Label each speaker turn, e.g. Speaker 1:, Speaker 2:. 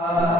Speaker 1: Uh...